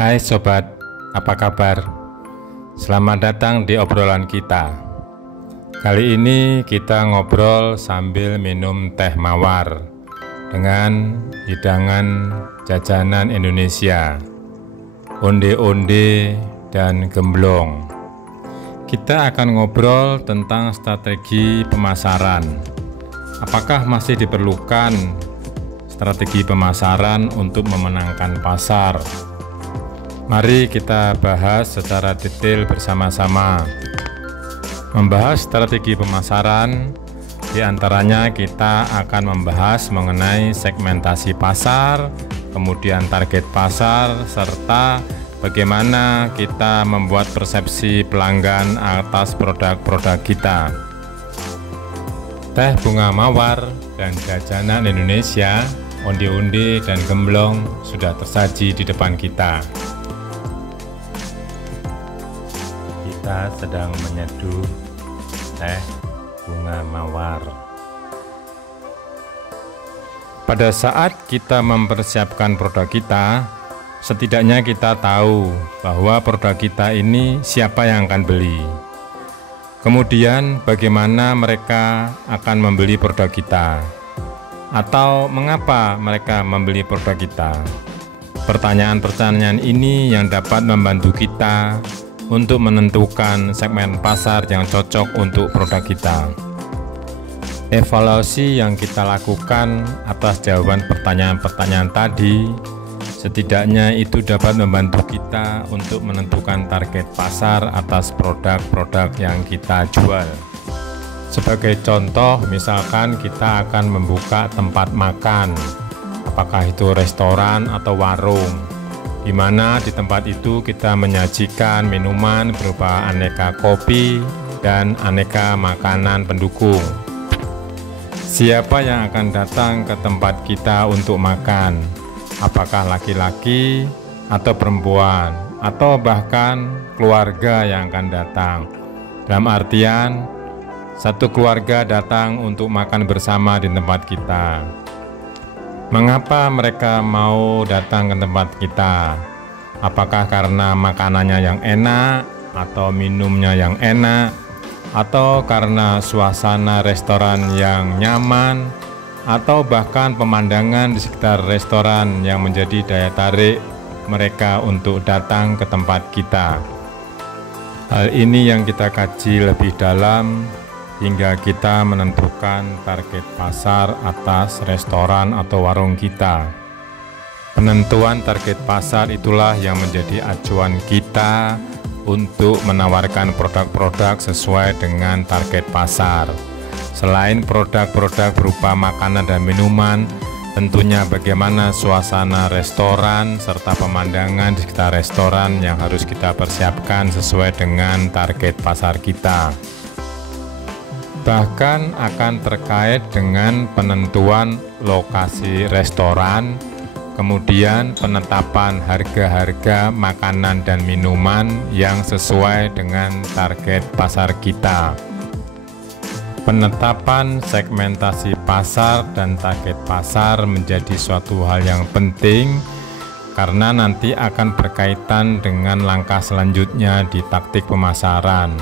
Hai sobat, apa kabar? Selamat datang di obrolan kita. Kali ini kita ngobrol sambil minum teh mawar dengan hidangan jajanan Indonesia, onde-onde dan gemblong. Kita akan ngobrol tentang strategi pemasaran. Apakah masih diperlukan strategi pemasaran untuk memenangkan pasar? Mari kita bahas secara detail bersama-sama. Membahas strategi pemasaran, diantaranya kita akan membahas mengenai segmentasi pasar, kemudian target pasar, serta bagaimana kita membuat persepsi pelanggan atas produk-produk kita. Teh bunga mawar dan jajanan Indonesia, onde-onde dan gemblong sudah tersaji di depan kita. Kita sedang menyeduh teh bunga mawar. Pada saat kita mempersiapkan produk kita, setidaknya kita tahu bahwa produk kita ini siapa yang akan beli. Kemudian bagaimana mereka akan membeli produk kita, atau mengapa mereka membeli produk kita. Pertanyaan-pertanyaan ini yang dapat membantu kita untuk menentukan segmen pasar yang cocok untuk produk kita. Evaluasi yang kita lakukan atas jawaban pertanyaan-pertanyaan tadi, setidaknya itu dapat membantu kita untuk menentukan target pasar atas produk-produk yang kita jual. Sebagai contoh, misalkan kita akan membuka tempat makan, apakah itu restoran atau warung, di mana di tempat itu kita menyajikan minuman berupa aneka kopi dan aneka makanan pendukung. Siapa yang akan datang ke tempat kita untuk makan? Apakah laki-laki atau perempuan, atau bahkan keluarga yang akan datang? Dalam artian, satu keluarga datang untuk makan bersama di tempat kita. Mengapa mereka mau datang ke tempat kita? Apakah karena makanannya yang enak, atau minumnya yang enak, atau karena suasana restoran yang nyaman, atau bahkan pemandangan di sekitar restoran yang menjadi daya tarik mereka untuk datang ke tempat kita? Hal ini yang kita kaji lebih dalam hingga kita menentukan target pasar atas restoran atau warung kita. Penentuan target pasar itulah yang menjadi acuan kita untuk menawarkan produk-produk sesuai dengan target pasar. Selain produk-produk berupa makanan dan minuman, tentunya bagaimana suasana restoran serta pemandangan di sekitar restoran yang harus kita persiapkan sesuai dengan target pasar kita. Bahkan akan terkait dengan penentuan lokasi restoran, kemudian penetapan harga-harga makanan dan minuman yang sesuai dengan target pasar kita. Penetapan segmentasi pasar dan target pasar menjadi suatu hal yang penting karena nanti akan berkaitan dengan langkah selanjutnya di taktik pemasaran.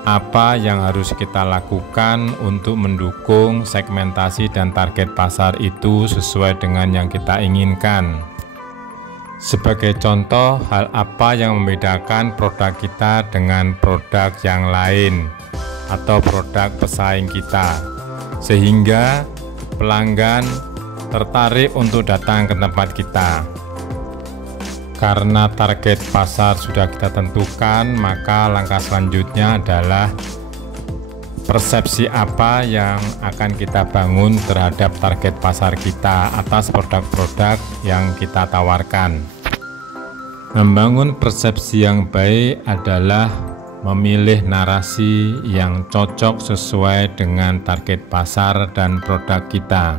Apa yang harus kita lakukan untuk mendukung segmentasi dan target pasar itu sesuai dengan yang kita inginkan. Sebagai contoh, hal apa yang membedakan produk kita dengan produk yang lain atau produk pesaing kita, sehingga pelanggan tertarik untuk datang ke tempat kita. Karena target pasar sudah kita tentukan, maka langkah selanjutnya adalah persepsi apa yang akan kita bangun terhadap target pasar kita atas produk-produk yang kita tawarkan. Membangun persepsi yang baik adalah memilih narasi yang cocok sesuai dengan target pasar dan produk kita.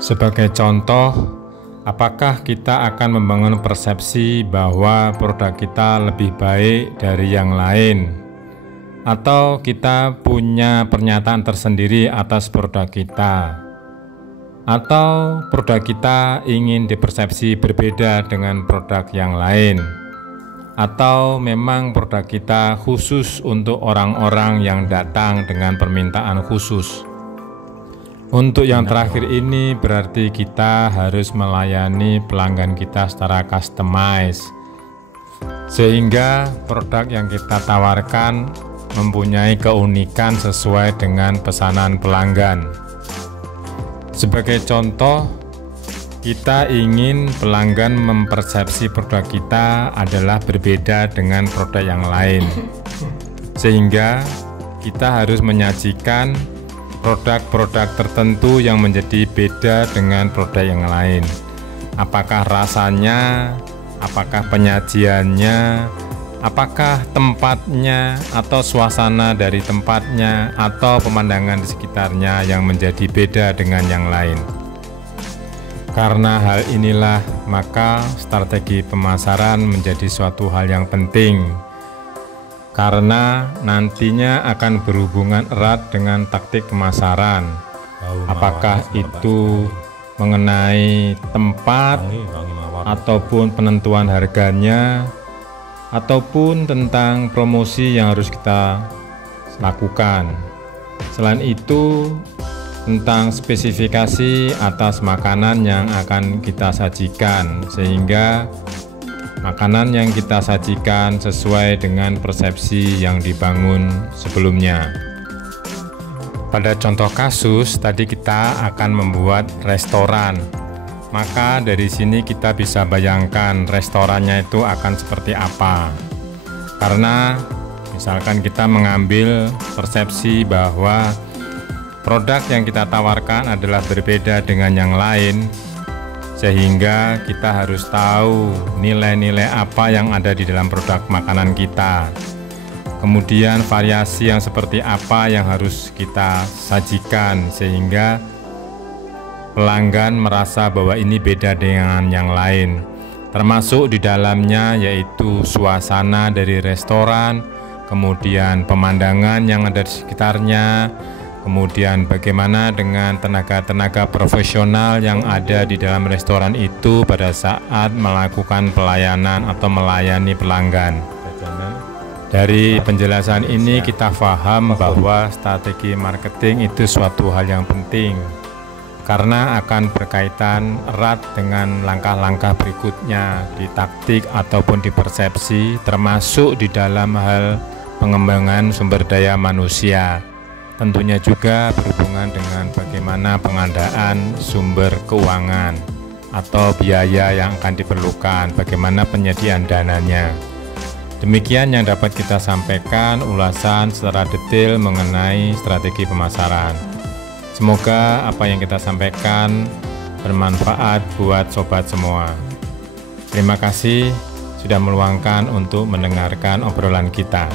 Sebagai contoh, apakah kita akan membangun persepsi bahwa produk kita lebih baik dari yang lain? Atau kita punya pernyataan tersendiri atas produk kita? atau produk kita ingin dipersepsi berbeda dengan produk yang lain, atau memang produk kita khusus untuk orang-orang yang datang dengan permintaan khusus. Untuk yang terakhir ini berarti kita harus melayani pelanggan kita secara customize, sehingga produk yang kita tawarkan mempunyai keunikan sesuai dengan pesanan pelanggan. Sebagai contoh, kita ingin pelanggan mempersepsi produk kita adalah berbeda dengan produk yang lain, sehingga kita harus menyajikan produk-produk tertentu yang menjadi beda dengan produk yang lain. Apakah rasanya, apakah penyajiannya, apakah tempatnya, atau suasana dari tempatnya, atau pemandangan di sekitarnya yang menjadi beda dengan yang lain. Karena hal inilah, maka strategi pemasaran menjadi suatu hal yang penting, karena nantinya akan berhubungan erat dengan taktik pemasaran. Apakah itu mengenai tempat, ataupun penentuan harganya, ataupun tentang promosi yang harus kita lakukan. Selain itu, tentang spesifikasi atas makanan yang akan kita sajikan, sehingga makanan yang kita sajikan sesuai dengan persepsi yang dibangun sebelumnya. Pada contoh kasus, tadi kita akan membuat restoran. Maka dari sini kita bisa bayangkan restorannya itu akan seperti apa. Karena misalkan kita mengambil persepsi bahwa produk yang kita tawarkan adalah berbeda dengan yang lain, sehingga kita harus tahu nilai-nilai apa yang ada di dalam produk makanan kita. Kemudian variasi yang seperti apa yang harus kita sajikan, sehingga pelanggan merasa bahwa ini beda dengan yang lain, termasuk di dalamnya yaitu suasana dari restoran, kemudian pemandangan yang ada di sekitarnya, kemudian bagaimana dengan tenaga-tenaga profesional yang ada di dalam restoran itu pada saat melakukan pelayanan atau melayani pelanggan. Dari penjelasan ini kita paham bahwa strategi marketing itu suatu hal yang penting, karena akan berkaitan erat dengan langkah-langkah berikutnya di taktik ataupun di persepsi, termasuk di dalam hal pengembangan sumber daya manusia. Tentunya juga berhubungan dengan bagaimana pengadaan sumber keuangan atau biaya yang akan diperlukan, bagaimana penyediaan dananya. Demikian yang dapat kita sampaikan ulasan secara detail mengenai strategi pemasaran. Semoga apa yang kita sampaikan bermanfaat buat sobat semua. Terima kasih sudah meluangkan untuk mendengarkan obrolan kita.